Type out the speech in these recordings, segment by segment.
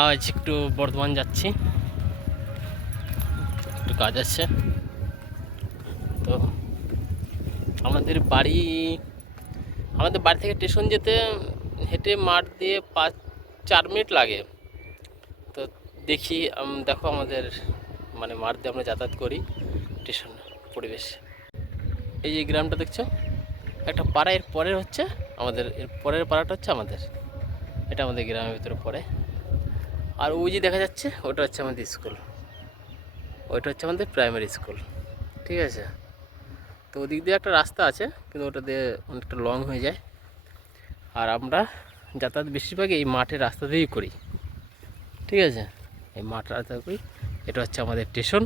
আজ একটু বর্ধমান যাচ্ছি, একটু কাজ আছে। তো আমাদের বাড়ি থেকে স্টেশন যেতে হেঁটে মাঠ দিয়ে 4 মিনিট লাগে। তো দেখি দেখো আমাদের মাঠ দিয়ে আমরা যাতায়াত করি স্টেশন পরিবেশ। এই যে গ্রামটা দেখছো, একটা পাড়া, এর পরের হচ্ছে আমাদের, এর পরের পাড়াটা হচ্ছে আমাদের, এটা আমাদের গ্রামের ভিতরে পড়ে। আর ওই যে দেখা যাচ্ছে ওটা হচ্ছে আমাদের স্কুল, ওইটা হচ্ছে আমাদের প্রাইমারি স্কুল, ঠিক আছে। তো ওদিক দিয়ে একটা রাস্তা আছে, কিন্তু ওটা দিয়ে অনেকটা লং হয়ে যায়। আর আমরা যাতায়াত বেশিরভাগ এই মাঠের রাস্তা দিয়েই করি, ঠিক আছে। এই মাঠ রাস্তা করি। এটা হচ্ছে আমাদের স্টেশন।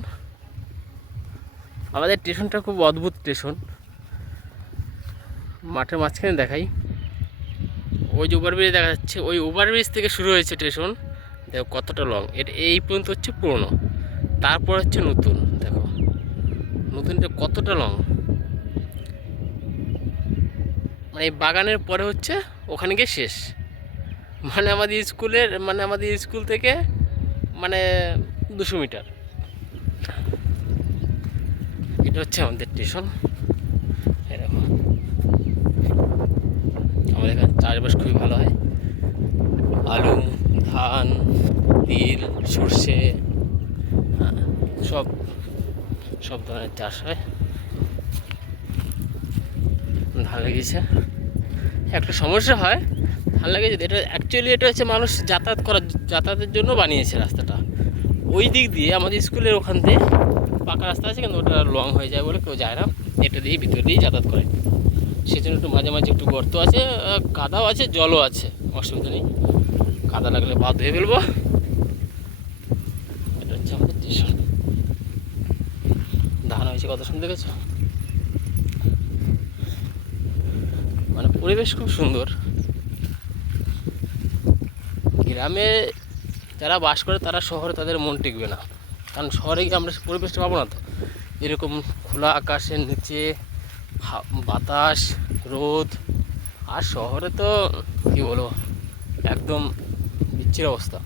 আমাদের স্টেশনটা খুব অদ্ভুত স্টেশন। মাঠের মাঝখানে দেখাই, ওই যে ওভারব্রিজ দেখা যাচ্ছে, ওই ওভারব্রিজ থেকে শুরু হয়েছে স্টেশন। দেখো কতটা লং, এটা এই পর্যন্ত হচ্ছে পুরনো, তারপর হচ্ছে নতুন। দেখো নতুনটা কতটা লং, এই বাগানের পরে হচ্ছে ওখানে গিয়ে শেষ। আমাদের স্কুল থেকে 200 মিটার। এটা হচ্ছে আমাদের স্টেশন। এরকম আমাদের এখানে চাষবাস খুবই ভালো হয়। আলু, ধান, তিল, সর্ষে, সব সব ধরনের চাষ হয়। ধান লেগেছে, একটা সমস্যা হয় ধান লেগেছে। এটা হচ্ছে মানুষ যাতায়াতের জন্য বানিয়েছে রাস্তাটা। ওই দিক দিয়ে আমাদের স্কুলের ওখান দিয়ে পাকা রাস্তা আছে, কিন্তু ওটা লং হয়ে যায় বলে কেউ যায় না। এটা দিয়ে ভিতর দিয়ে যাতায়াত করে, সেজন্য একটু মাঝে মাঝে একটু গর্ত আছে, কাদাও আছে, জলও আছে, অসুবিধা নেই। কাদা লাগলে পা ধুয়ে ফেলবো। এটা হচ্ছে আমাদের স্টেশন। ধান হয়েছে কত সুন্দর, দেখেছো? পরিবেশ খুব সুন্দর। গ্রামে যারা বাস করে তারা শহরে তাদের মন টিকবে না, কারণ শহরে গিয়ে আমরা পরিবেশটা পাবো না। তো এরকম খোলা আকাশের নিচে বাতাস, রোদ। আর শহরে তো কী বলবো, একদম বিচ্ছিরি অবস্থা।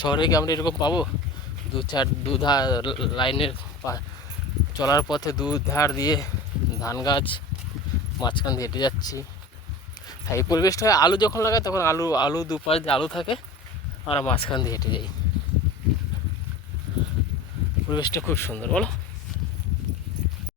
শহরে গিয়ে আমরা এরকম পাবো? দুধার লাইনের চলার পথে দুধার দিয়ে ধান গাছ, মাঝখান দিয়ে হেঁটে যাচ্ছি। হ্যাঁ, এই পরিবেশটা হয় আলু যখন লাগায় তখন আলু দুপাশ দিয়ে আলু থাকে, আমরা মাঝখান দিয়ে হেঁটে যাই। পরিবেশটা খুব সুন্দর, বলো?